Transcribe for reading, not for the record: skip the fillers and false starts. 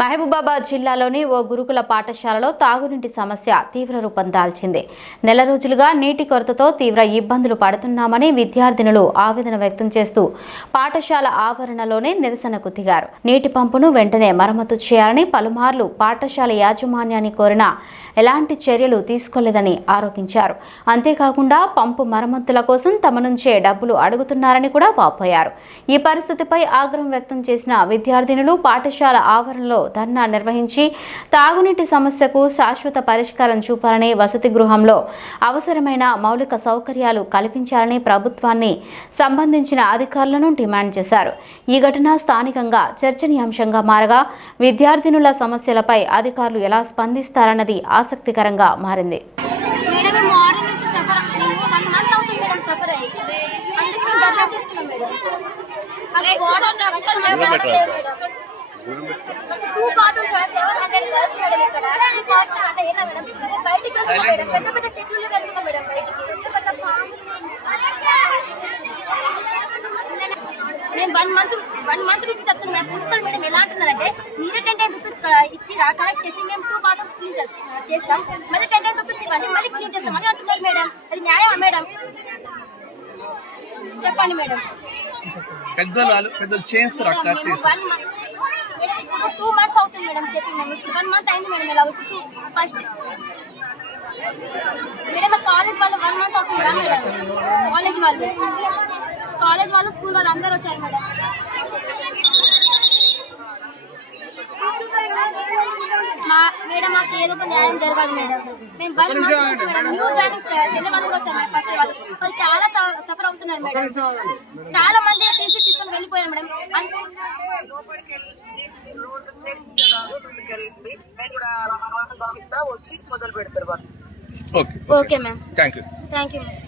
మహబూబాబాద్ జిల్లాలోని ఓ గురుకుల పాఠశాలలో తాగునీటి సమస్య తీవ్ర రూపం దాల్చింది. నెల రోజులుగా నీటి కొరతతో తీవ్ర ఇబ్బందులు పడుతున్నామని విద్యార్థినులు ఆవేదన వ్యక్తం చేస్తూ పాఠశాల ఆవరణలోనే నిరసనకు దిగారు. నీటి పంపును వెంటనే మరమ్మతు చేయాలని పలుమార్లు పాఠశాల యాజమాన్యాన్ని కోరినా ఎలాంటి చర్యలు తీసుకోలేదని ఆరోపించారు. అంతేకాకుండా పంపు మరమ్మతుల కోసం తమ నుంచే డబ్బులు అడుగుతున్నారని కూడా వాపోయారు. ఈ పరిస్థితిపై ఆగ్రహం వ్యక్తం చేసిన విద్యార్థినులు పాఠశాల ఆవరణలో ధర్నా నిర్వహించి తాగునీటి సమస్యకు శాశ్వత పరిష్కారం చూపాలని, వసతి గృహంలో అవసరమైన మౌలిక సౌకర్యాలు కల్పించాలని ప్రభుత్వాన్ని సంబంధించిన అధికారులను డిమాండ్ చేశారు. ఈ ఘటన స్థానికంగా చర్చనీయాంశంగా మారగా విద్యార్థినుల సమస్యలపై అధికారులు ఎలా స్పందిస్తారన్నది ఆసక్తికరంగా మారింది. నేను వన్ మంత్ నుంచి చెప్తున్నాను. ప్రిన్సిపల్ మేడం ఎలా అంటున్నారంటే మీరే 10 రూపీస్ ఇచ్చిరా కలెక్ట్ చేసి మేము 2 బాత్రూమ్స్ క్లీన్ చేస్తాం, మళ్ళీ 10 రూపీస్ ఇవ్వండి మళ్ళీ క్లీన్ చేస్తాం అని అంటున్నారు మేడం. అది న్యాయమా మేడం? చెప్పండి మేడం. పెద్దలు చేస్తారు 2 months అవుతుంది మేడం చెప్పి. మేము 1 month అయింది మేడం. ఇలా ఫస్ట్ మేడం కాలేజ్ వాళ్ళు 1 month అవుతుంది కదా మేడం. కాలేజ్ వాళ్ళు స్కూల్ వాళ్ళు అందరూ వచ్చారు మేడం. మేడం మాకు ఏదో ఒక న్యాయం జరగాలి మేడం. మేము 1 month నుంచి మేడం న్యూ జాయిన్ చెల్లె వాళ్ళు కూడా వచ్చారు మేడం. ఫస్ట్ వాళ్ళు చాలా సఫర్ అవుతున్నారు మేడం. చాలా మంది తీసుకొని వెళ్ళిపోయారు madam. Okay ma'am, thank you ma'am.